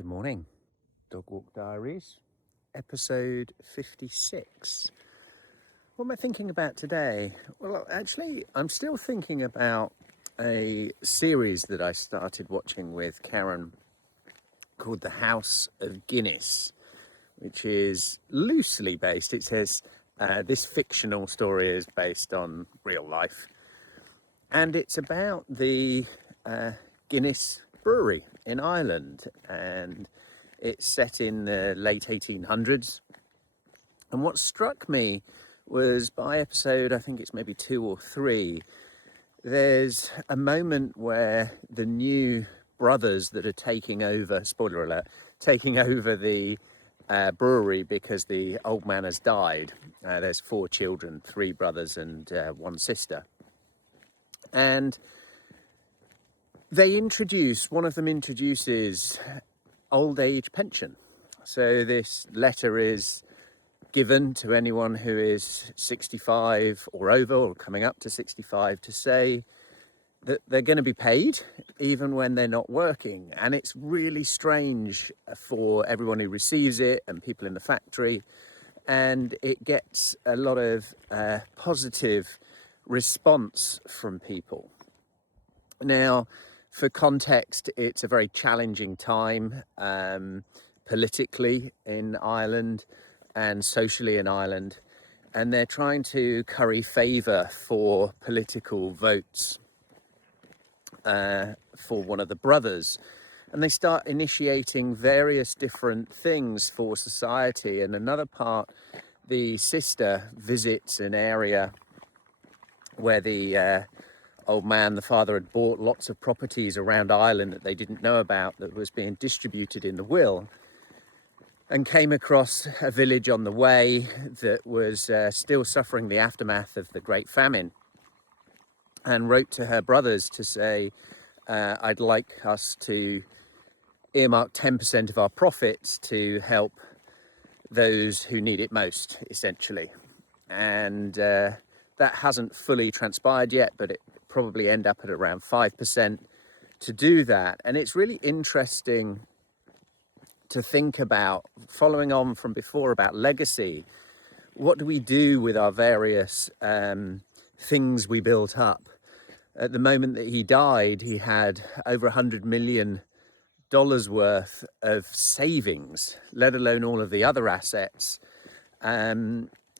Good morning, Dog Walk Diaries, episode 56. What am I thinking about today? Well, actually, I'm still thinking about a series that I started watching with Karen called The House of Guinness, which is loosely based. It says this fictional story is based on real life. And it's about the Guinness brewery in Ireland, and it's set in the late 1800s. And what struck me was by episode, I think it's maybe 2 or 3, there's a moment where the new brothers that are taking over, spoiler alert, taking over the brewery because the old man has died. There's 4 children, 3 brothers and 1 sister. And one of them introduces old age pension. So this letter is given to anyone who is 65 or over or coming up to 65 to say that they're going to be paid even when they're not working. And it's really strange for everyone who receives it and people in the factory. And it gets a lot of positive response from people. Now, for context, it's a very challenging time politically in Ireland and socially in Ireland, and they're trying to curry favour for political votes for one of the brothers. And they start initiating various different things for society. And another part, the sister visits an area where the old man, the father, had bought lots of properties around Ireland that they didn't know about, that was being distributed in the will, and came across a village on the way that was still suffering the aftermath of the Great Famine, and wrote to her brothers to say, I'd like us to earmark 10% of our profits to help those who need it most, essentially. And that hasn't fully transpired yet, but it probably end up at around 5% to do that. And it's really interesting to think about, following on from before about legacy. What do we do with our various things we built up? At the moment that he died, he had over $100 million worth of savings, let alone all of the other assets,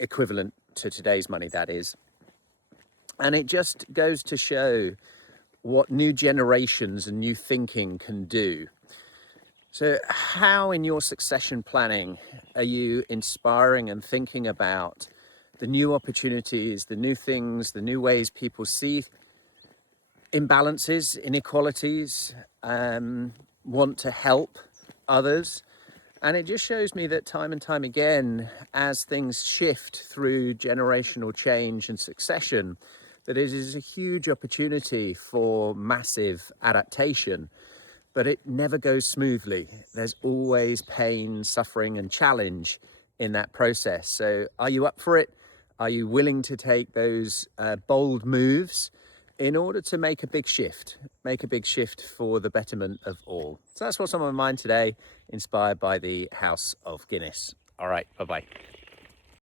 equivalent to today's money, that is. And it just goes to show what new generations and new thinking can do. So how in your succession planning are you inspiring and thinking about the new opportunities, the new things, the new ways people see imbalances, inequalities, want to help others? And it just shows me that time and time again, as things shift through generational change and succession, that it is a huge opportunity for massive adaptation, but it never goes smoothly. There's always pain, suffering, and challenge in that process. So are you up for it? Are you willing to take those bold moves in order to make a big shift for the betterment of all? So that's what's on my mind today, inspired by the House of Guinness. All right, bye-bye.